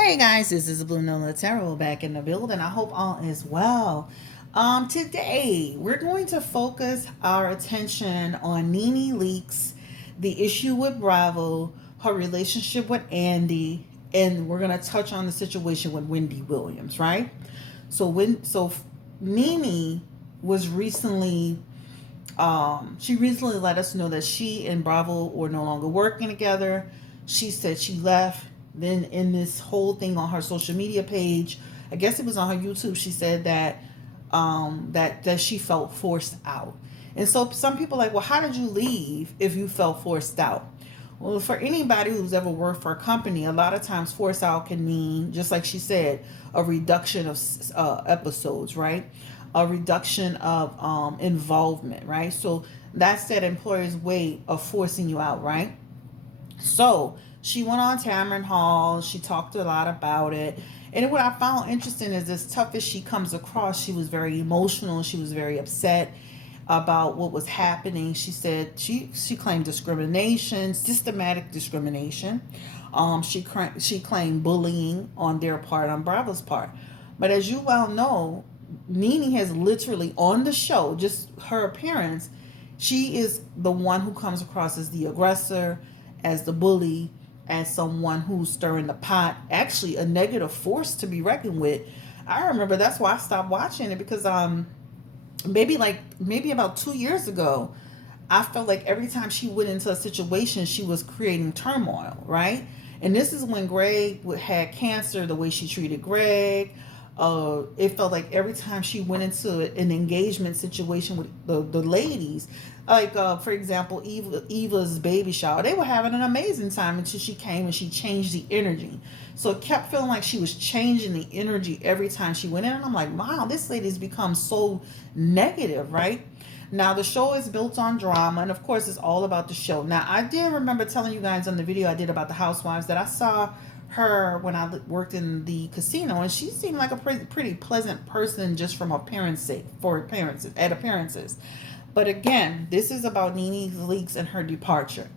Hey guys, this is Blue Nola Tarot back in the building. I hope all is well. Today we're going to focus our attention on Nene Leaks, the issue with Bravo, her relationship with Andy, and we're gonna touch on the situation with Wendy Williams, right? So Nene was recently she recently let us know that she and Bravo were no longer working together. She said she left. Then in this whole thing on her social media page, I guess it was on her YouTube, she said that that she felt forced out. And so some people are like, well, how did you leave if you felt forced out? Well, for anybody who's ever worked for a company, a lot of times force out can mean, just like she said, a reduction of episodes, right? A reduction of involvement, right? So that's that employer's way of forcing you out, right? So she went on Tamron Hall. She talked a lot about it. And what I found interesting is, as tough as she comes across, she was very emotional. She was very upset about what was happening. She said she claimed discrimination, systematic discrimination. She claimed bullying on their part, on Bravo's part. But as you well know, Nene has literally on the show, just her appearance, she is the one who comes across as the aggressor, as the bully, as someone who's stirring the pot, actually a negative force to be reckoned with. I remember that's why I stopped watching it, because maybe about 2 years ago, I felt like every time she went into a situation, she was creating turmoil, right? And this is when Greg had cancer, the way she treated Greg. It felt like every time she went into an engagement situation with the ladies, like for example, Eva's baby shower, they were having an amazing time until she came and she changed the energy. So it kept feeling like she was changing the energy every time she went in. And I'm like, wow, this lady's become so negative, right? Now, the show is built on drama, and of course, it's all about the show. Now, I did remember telling you guys on the video I did about the Housewives that I saw her when I worked in the casino, and she seemed like a pretty pleasant person just from appearance sake, for appearances, at appearances. But again, this is about Nene's Leaks and her departure.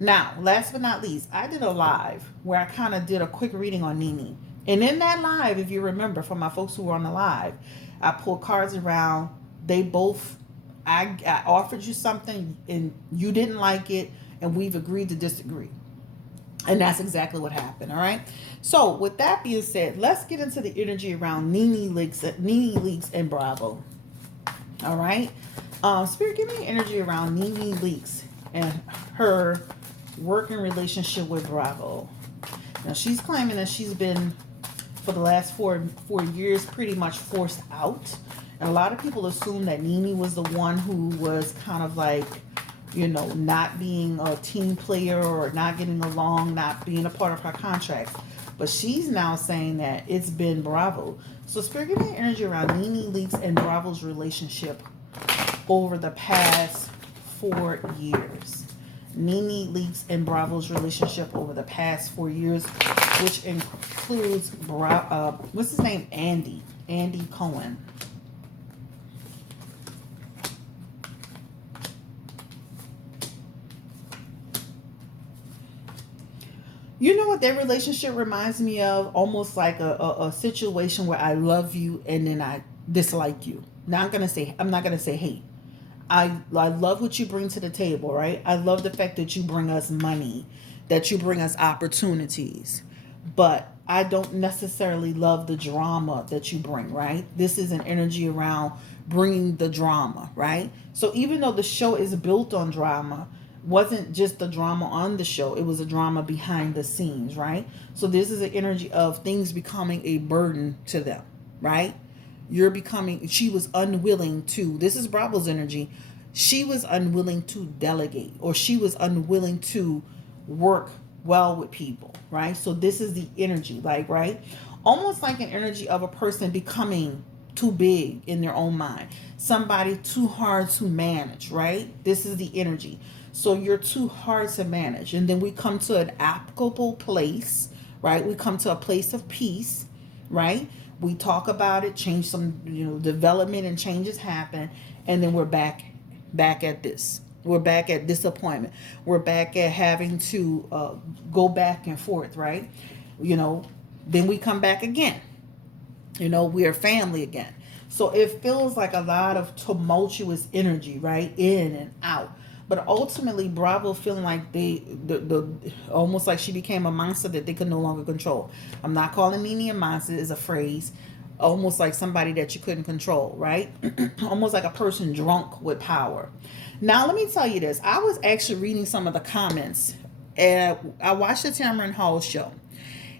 Now, last but not least, I did a live where I kind of did a quick reading on Nene. And in that live, if you remember, for my folks who were on the live, I pulled cards around. They both, I offered you something and you didn't like it, and we've agreed to disagree. And that's exactly what happened, all right? So, with that being said, let's get into the energy around Nene Leaks and Bravo. All right? Spirit, give me energy around Nene Leaks and her working relationship with Bravo. Now, she's claiming that she's been, for the last four years, pretty much forced out. And a lot of people assume that Nene was the one who was kind of like, not being a team player or not getting along, not being a part of her contract. But she's now saying that it's been Bravo. So, Spirit, give me energy around Nene Leaks and Bravo's relationship over the past 4 years. Nene Leaks and Bravo's relationship over the past 4 years, which includes what's his name? Andy Cohen. You know what that relationship reminds me of? Almost like a situation where I love you and then I dislike you. Now I'm not gonna say hate. I love what you bring to the table, right? I love the fact that you bring us money, that you bring us opportunities. But I don't necessarily love the drama that you bring, right? This is an energy around bringing the drama, right? So even though the show is built on drama, wasn't just the drama on the show, it was a drama behind the scenes, right? So this is an energy of things becoming a burden to them, right? She was unwilling to, this is Bravo's energy, she was unwilling to delegate, or she was unwilling to work well with people, right? So this is the energy, like, right? Almost like an energy of a person becoming too big in their own mind, somebody too hard to manage, right? This is the energy. So you're too hard to manage. And then we come to an applicable place, right? We come to a place of peace, right? We talk about it, change some, development and changes happen, and then we're back at this. We're back at disappointment. We're back at having to go back and forth, right? You know, Then we come back again. We're family again. So it feels like a lot of tumultuous energy, right? In and out. But ultimately, Bravo feeling like the almost like she became a monster that they could no longer control. I'm not calling Nene a monster, is a phrase. Almost like somebody that you couldn't control, right? Almost like a person drunk with power. Now, let me tell you this. I was actually reading some of the comments. I watched the Tamron Hall show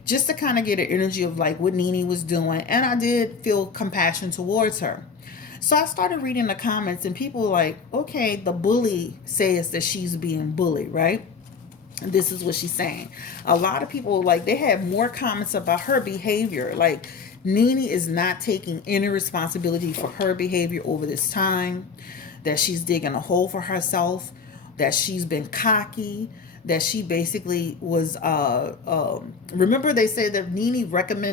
just to kind of get an energy of like what Nene was doing. And I did feel compassion towards her. So I started reading the comments, and people were like, okay, the bully says that she's being bullied, right? And this is what she's saying. A lot of people, like, they have more comments about her behavior. Like, Nene is not taking any responsibility for her behavior over this time, that she's digging a hole for herself, that she's been cocky, that she basically was remember they said that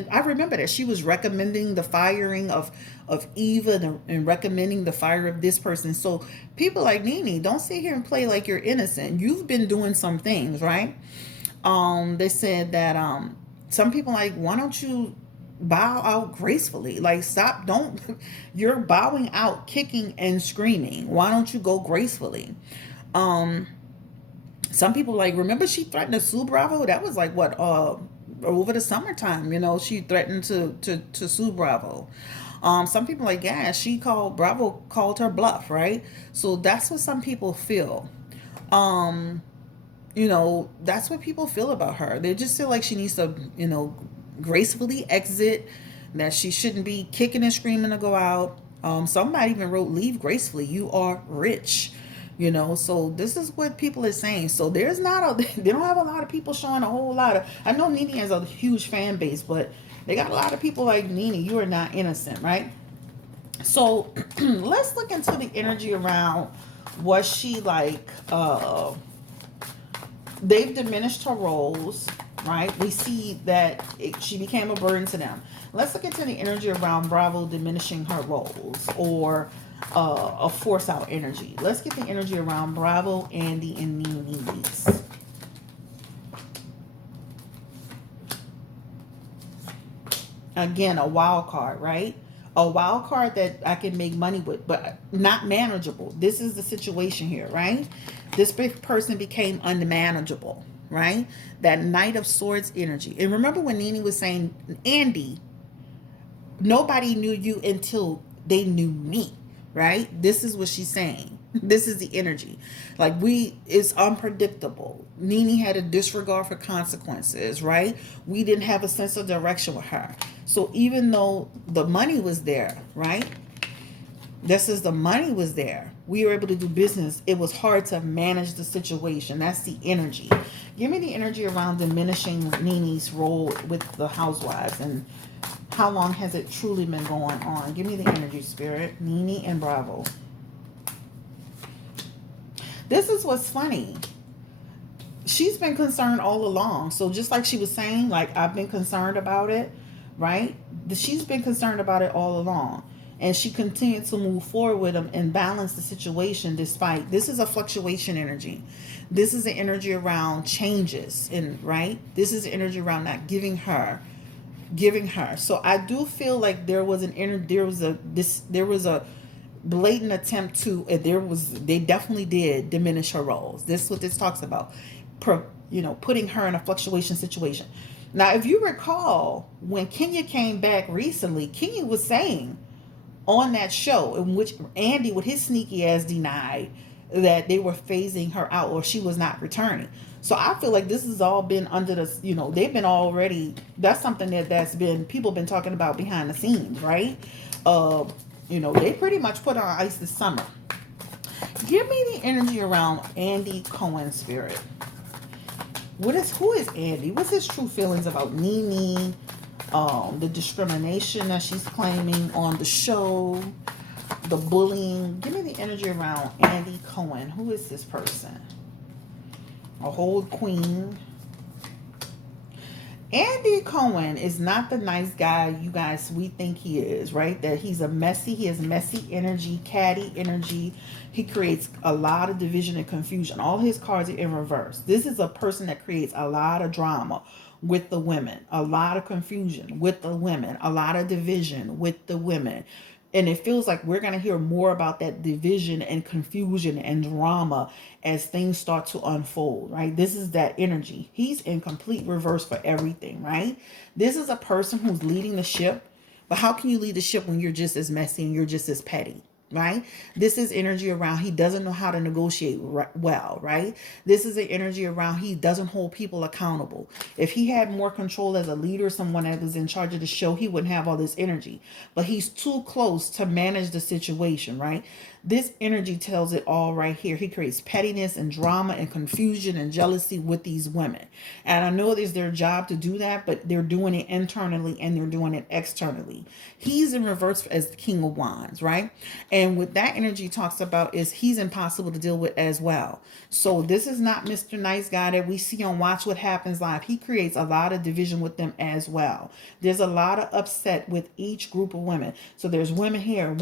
I remember that she was recommending the firing of Eva and recommending the fire of this person. So people like, Nene, don't sit here and play like you're innocent. You've been doing some things, right? They said that some people like, why don't you bow out gracefully? Like, stop, don't you're bowing out, kicking and screaming. Why don't you go gracefully? Some people like, remember she threatened to sue Bravo? That was like what, over the summertime, she threatened to sue Bravo. Some people like, yeah, Bravo called her bluff, right? So that's what some people feel. That's what people feel about her. They just feel like she needs to, gracefully exit, that she shouldn't be kicking and screaming to go out. Somebody even wrote, leave gracefully, you are rich. So this is what people are saying. So there's not they don't have a lot of people showing a whole lot of, I know Nene has a huge fan base, but they got a lot of people like, Nene, you are not innocent, right? So let's look into the energy around, was she like, they've diminished her roles, right? We see that she became a burden to them. Let's look into the energy around Bravo diminishing her roles, or a force out energy. Let's get the energy around Bravo, Andy, and Nene's. Again, a wild card, right? A wild card that I can make money with, but not manageable. This is the situation here, right? This big person became unmanageable, right? That Knight of Swords energy. And remember when Nene was saying, Andy, nobody knew you until they knew me, right? This is what she's saying. This is the energy. Like, it's unpredictable. Nene had a disregard for consequences, right? We didn't have a sense of direction with her. So even though the money was there, right? This is the money was there. We were able to do business. It was hard to manage the situation. That's the energy. Give me the energy around diminishing Nene's role with the housewives, and how long has it truly been going on? Give me the energy, Spirit. Nene and Bravo. This is what's funny. She's been concerned all along. So just like she was saying, like, I've been concerned about it, right? She's been concerned about it all along. And she continued to move forward with them and balance the situation despite. This is a fluctuation energy. This is the energy around changes, and right? This is the energy around not giving her. So I do feel like there was a blatant attempt to, they definitely did diminish her roles. This is what this talks about. Putting her in a fluctuation situation. Now, if you recall, when Kenya came back recently, Kenya was saying on that show, in which Andy with his sneaky ass denied that they were phasing her out, or she was not returning. So I feel like this has all been under the, they've been already, that's something that's been, people been talking about behind the scenes, right? They pretty much put on ice this summer. Give me the energy around Andy Cohen, Spirit. Who is Andy? What's his true feelings about Nene? The discrimination that she's claiming on the show, the bullying. Give me the energy around Andy Cohen. Who is this person? A whole queen. Andy Cohen is not the nice guy we think he is, right? That he has messy energy, catty energy. He creates a lot of division and confusion. All his cards are in reverse. This is a person that creates a lot of drama. with the women, a lot of confusion with the women, a lot of division with the women. And it feels like we're going to hear more about that division and confusion and drama as things start to unfold, right? This is that energy. He's in complete reverse for everything, right? This is a person who's leading the ship. But how can you lead the ship when you're just as messy and you're just as petty? Right? This is energy around he doesn't know how to negotiate well, right? This is the energy around he doesn't hold people accountable. If he had more control as a leader, someone that was in charge of the show, he wouldn't have all this energy. But he's too close to manage the situation, right? This energy tells it all right here. He creates pettiness and drama and confusion and jealousy with these women. And I know it is their job to do that, but they're doing it internally and they're doing it externally. He's in reverse as the King of Wands, right? And what that energy talks about is he's impossible to deal with as well. So this is not Mr. Nice Guy that we see on Watch What Happens Live. He creates a lot of division with them as well. There's a lot of upset with each group of women. So there's women here,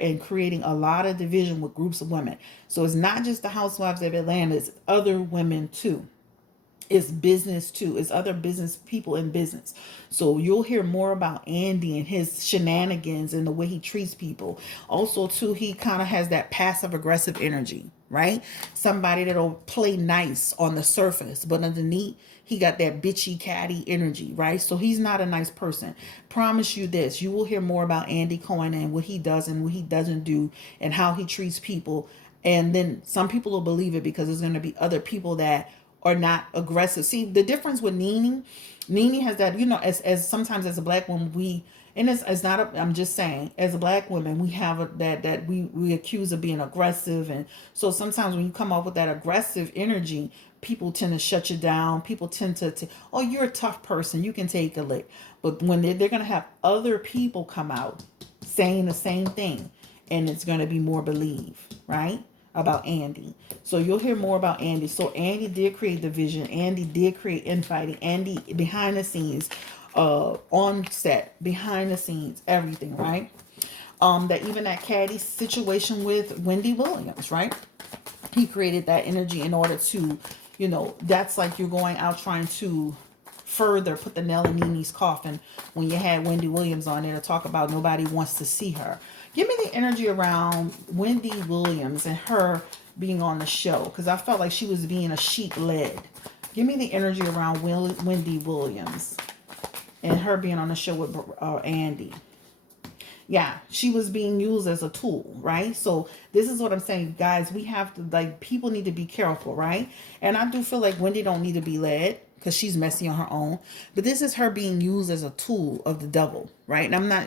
and creating a lot of division with groups of women. So it's not just the Housewives of Atlanta, it's other women too. It's business too. It's other business people in business. So you'll hear more about Andy and his shenanigans and the way he treats people. Also too, he kind of has that passive aggressive energy, right? Somebody that'll play nice on the surface, but underneath he got that bitchy catty energy, right? So he's not a nice person. Promise you this, you will hear more about Andy Cohen and what he does and what he doesn't do and how he treats people. And then some people will believe it because there's going to be other people that are not aggressive. See, the difference with Nene has that, as sometimes as a black woman, it's not, I'm just saying, as a black woman, we have that we accuse of being aggressive. And so sometimes when you come up with that aggressive energy, people tend to shut you down. People tend to oh, you're a tough person. You can take a lick. But when they're going to have other people come out saying the same thing, and it's going to be more believed, right? About Andy. So you'll hear more about Andy. So Andy did create division. Andy did create infighting. Andy behind the scenes, on set, behind the scenes, everything, right? That even that catty situation with Wendy Williams, right? He created that energy in order to, that's like you're going out trying to further put the nail in Nene's coffin when you had Wendy Williams on there to talk about nobody wants to see her. Give me the energy around Wendy Williams and her being on the show, because I felt like she was being a sheep led. Give me the energy around Wendy Williams and her being on the show with Andy. Yeah, she was being used as a tool, right? So this is what I'm saying, guys. We have to, people need to be careful, right? And I do feel like Wendy don't need to be led because she's messy on her own. But this is her being used as a tool of the devil, right? And I'm not,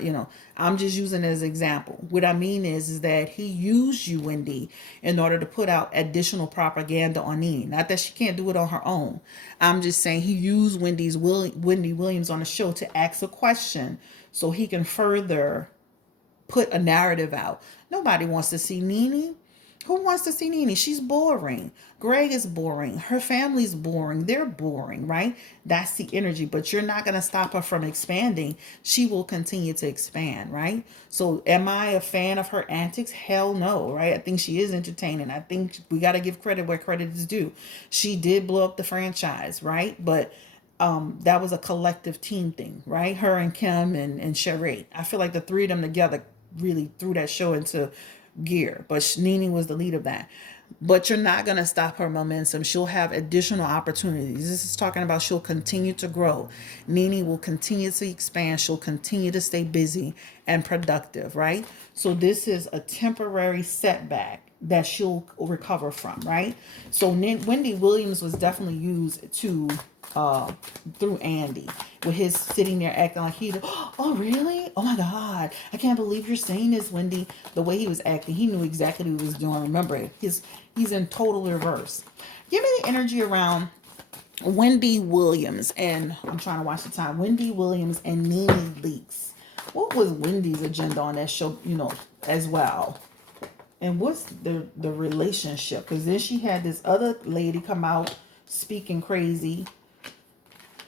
I'm just using it as an example. What I mean is that he used you, Wendy, in order to put out additional propaganda on Nene. Not that she can't do it on her own. I'm just saying he used Wendy Williams on the show to ask a question so he can further put a narrative out. Nobody wants to see Nene. Who wants to see Nene? She's boring. Greg is boring. Her family's boring. They're boring, right? That's the energy. But you're not going to stop her from expanding. She will continue to expand, right? So am I a fan of her antics? Hell no, right? I think she is entertaining. I think we got to give credit where credit is due. She did blow up the franchise, right? But that was a collective team thing, right? Her and Kim and Sheree. I feel like the three of them together really threw that show into gear. But Nene was the lead of that. But you're not going to stop her momentum. She'll have additional opportunities. This is talking about she'll continue to grow. Nene will continue to expand. She'll continue to stay busy and productive, right? So this is a temporary setback that she'll recover from, right? So Wendy Williams was definitely used to through Andy with his sitting there acting like oh really, oh my god, I can't believe you're saying this, Wendy. The way he was acting, he knew exactly what he was doing. Remember, he's in total reverse. Give me the energy around Wendy Williams, and I'm trying to watch the time. Wendy Williams and Nene Leakes. What was Wendy's agenda on that show, as well? And what's the relationship? Because then she had this other lady come out speaking crazy.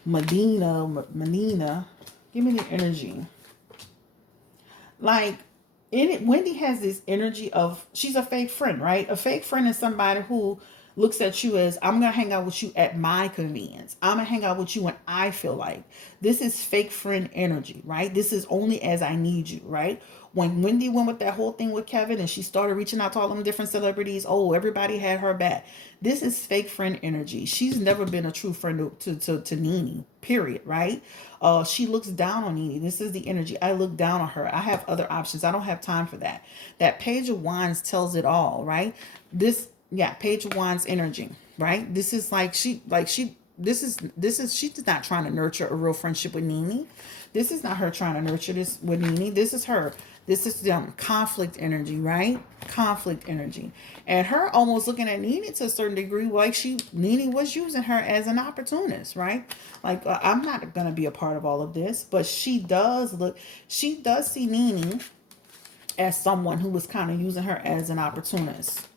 Menina, give me the energy. Wendy has this energy of, she's a fake friend, right? A fake friend is somebody who looks at you as, I'm going to hang out with you at my convenience. I'm going to hang out with you when I feel like. This is fake friend energy, right? This is only as I need you, right? When Wendy went with that whole thing with Kevin and she started reaching out to all them different celebrities, oh, everybody had her back. This is fake friend energy. She's never been a true friend to Nene, period, right? She looks down on Nene. This is the energy. I look down on her. I have other options. I don't have time for that. That Page of Wands tells it all, right? This, yeah, Page of Wands energy, right? This is she's not trying to nurture a real friendship with Nene. This is not her trying to nurture this with Nene. This is her. This is conflict energy, right? Conflict energy. And her almost looking at Nene to a certain degree like Nene was using her as an opportunist, right? Like, I'm not going to be a part of all of this. But she does see Nene as someone who was kind of using her as an opportunist.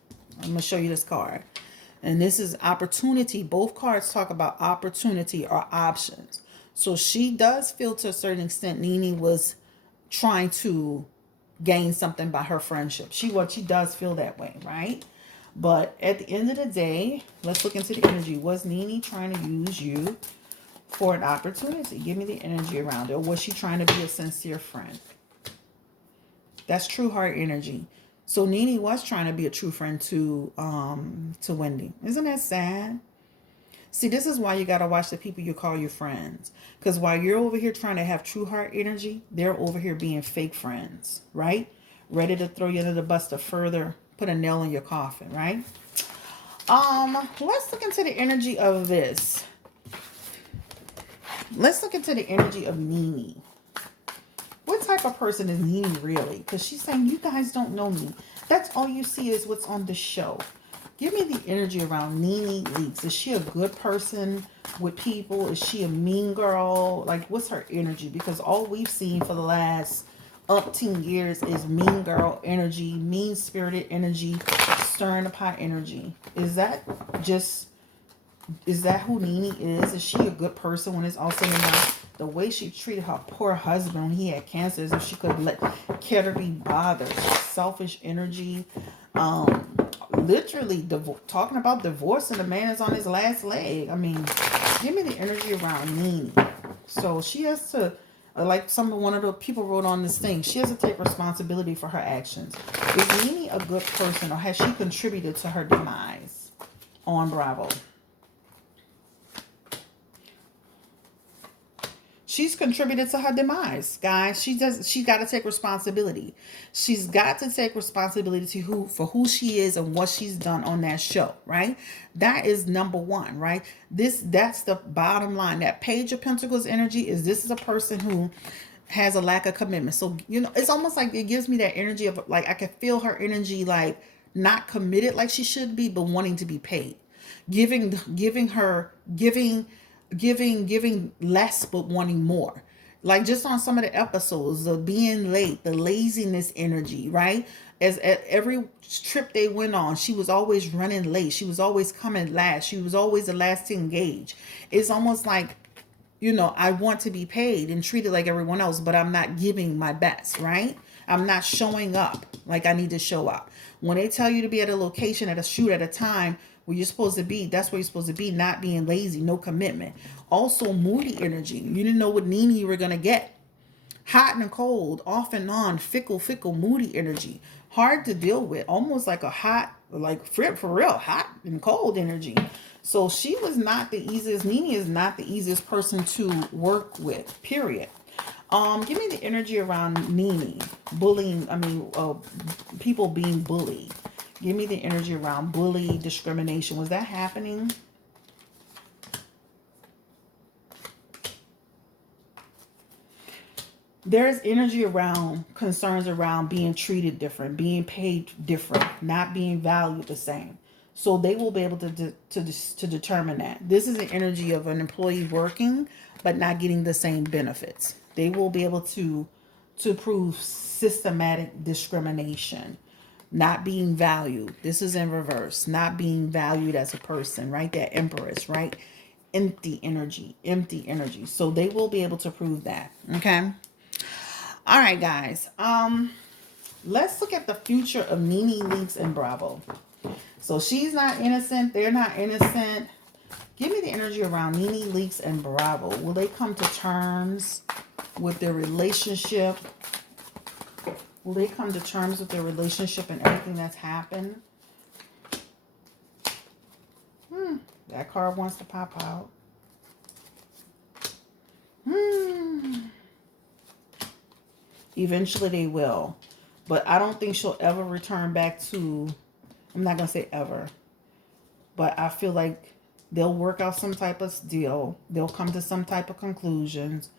I'm going to show you this card. And this is opportunity. Both cards talk about opportunity or options. So she does feel to a certain extent Nene was trying to gain something by her friendship. She does feel that way, right? But at the end of the day, let's look into the energy. Was Nene trying to use you for an opportunity? Give me the energy around it. Or was she trying to be a sincere friend? That's true heart energy. So Nene was trying to be a true friend to Wendy. Isn't that sad? See, this is why you got to watch the people you call your friends. Because while you're over here trying to have true heart energy, they're over here being fake friends, right? Ready to throw you under the bus to further put a nail in your coffin, right? Let's look into the energy of this. Let's look into the energy of Nene. What type of person is Nene really? Because she's saying, you guys don't know me. That's all you see is what's on the show. Give me the energy around Nene Leakes. Is she a good person with people? Is she a mean girl? Like, what's her energy? Because all we've seen for the last umpteen years is mean girl energy, mean-spirited energy, stirring the pot energy. Is that who Nene is? Is she a good person when it's all said and done? The way she treated her poor husband when he had cancer, as if she could let care to be bothered. Selfish energy. Literally talking about divorce and the man is on his last leg. I mean, give me the energy around Nene. So she has to, like one of the people wrote on this thing, she has to take responsibility for her actions. Is Nene a good person, or has she contributed to her demise on Bravo? She's contributed to her demise, guys. She's got to take responsibility. She's got to take responsibility for who she is and what she's done on that show, right? That is number one, right? That's the bottom line. That Page of Pentacles energy this is a person who has a lack of commitment. So, it's almost like it gives me that energy of, like, I can feel her energy, like, not committed like she should be, but wanting to be paid. Giving less but wanting more. Like, just on some of the episodes, the being late, the laziness energy, right? As at every trip they went on, she was always running late. She was always coming last. She was always the last to engage. It's almost like, I want to be paid and treated like everyone else, but I'm not giving my best, right? I'm not showing up like I need to show up. When they tell you to be at a location, at a shoot, at a time where you're supposed to be, that's where you're supposed to be, not being lazy, no commitment. Also, moody energy. You didn't know what Nene you were going to get. Hot and cold, off and on, fickle, moody energy. Hard to deal with, almost like a hot, like for real, hot and cold energy. So she was not the easiest, Nene is not the easiest person to work with, period. Give me the energy around Nene. Bullying, people being bullied. Give me the energy around bully, discrimination. Was that happening? There's energy around concerns around being treated different, being paid different, not being valued the same. So they will be able to determine that. This is the energy of an employee working but not getting the same benefits. They will be able to prove systematic discrimination. Not being valued. This is in reverse. Not being valued as a person, right? That Empress, right? Empty energy. So they will be able to prove that. Okay. All right, guys. Let's look at the future of Nene Leakes and Bravo. So she's not innocent. They're not innocent. Give me the energy around Nene, Leaks, and Bravo. Will they come to terms with their relationship? Will they come to terms with their relationship and everything that's happened? That card wants to pop out. Eventually they will. But I don't think she'll ever return back to, I'm not going to say ever, but I feel like they'll work out some type of deal. They'll come to some type of conclusions,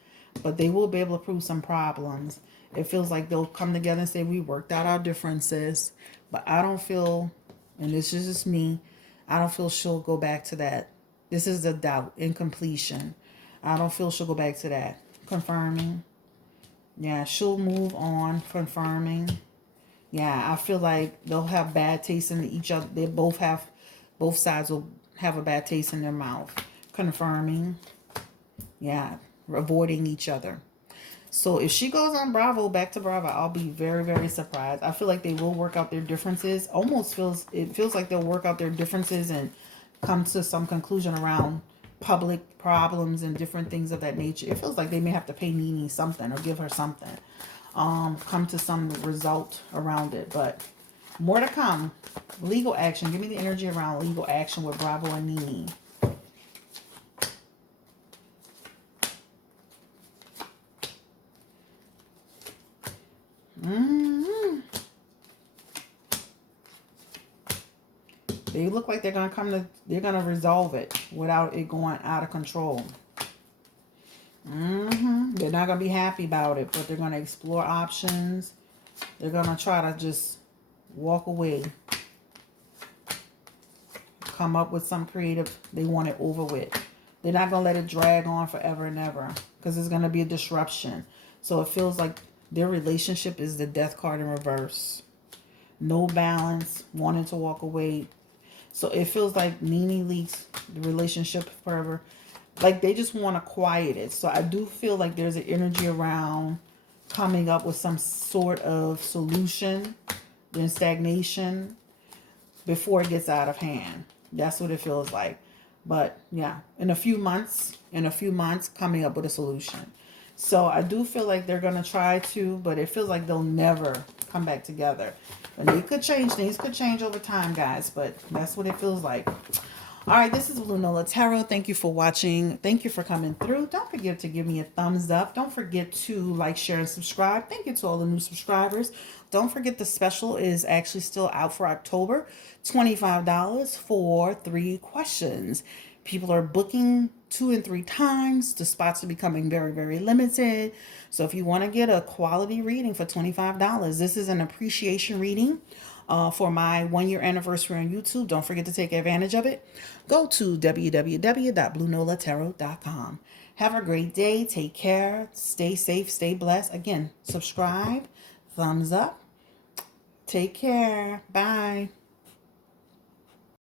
but they will be able to prove some problems. It feels like they'll come together and say, we worked out our differences, but I don't feel, and this is just me, I don't feel she'll go back to that. This is a doubt, incompletion. I don't feel she'll go back to that. Confirming. Yeah, she'll move on. Confirming. Yeah, I feel like they'll have bad taste in each other. Both sides will have a bad taste in their mouth. Confirming. Yeah, avoiding each other. So if she goes on Bravo, back to Bravo, I'll be very, very surprised. I feel like they will work out their differences. It feels like they'll work out their differences and come to some conclusion around public problems and different things of that nature. It feels like they may have to pay Nene something or give her something. Come to some result around it. But more to come. Legal action. Give me the energy around legal action with Bravo and Nene. They look like they're gonna resolve it without it going out of control. They're not gonna be happy about it, but they're gonna explore options. They're gonna try to just walk away. Come up with some creative, they want it over with. They're not gonna let it drag on forever and ever, because there's gonna be a disruption. So it feels like their relationship is the death card in reverse. No balance, wanting to walk away. So it feels like Nene Leaks, the relationship forever. Like they just want to quiet it. So I do feel like there's an energy around coming up with some sort of solution, then stagnation, before it gets out of hand. That's what it feels like. But yeah, in a few months, coming up with a solution. So I do feel like they're going to try to, but it feels like they'll never come back together. And they could change. Things could change over time, guys. But that's what it feels like. All right, this is Blue Nola Tarot. Thank you for watching. Thank you for coming through. Don't forget to give me a thumbs up. Don't forget to like, share, and subscribe. Thank you to all the new subscribers. Don't forget the special is actually still out for October. $25 for 3 questions. People are booking 2 and 3 times. The spots are becoming very, very limited. So if you want to get a quality reading for $25, this is an appreciation reading for my 1-year anniversary on YouTube. Don't forget to take advantage of it. Go to www.bluenolatarot.com. Have a great day. Take care. Stay safe. Stay blessed. Again, subscribe. Thumbs up. Take care. Bye.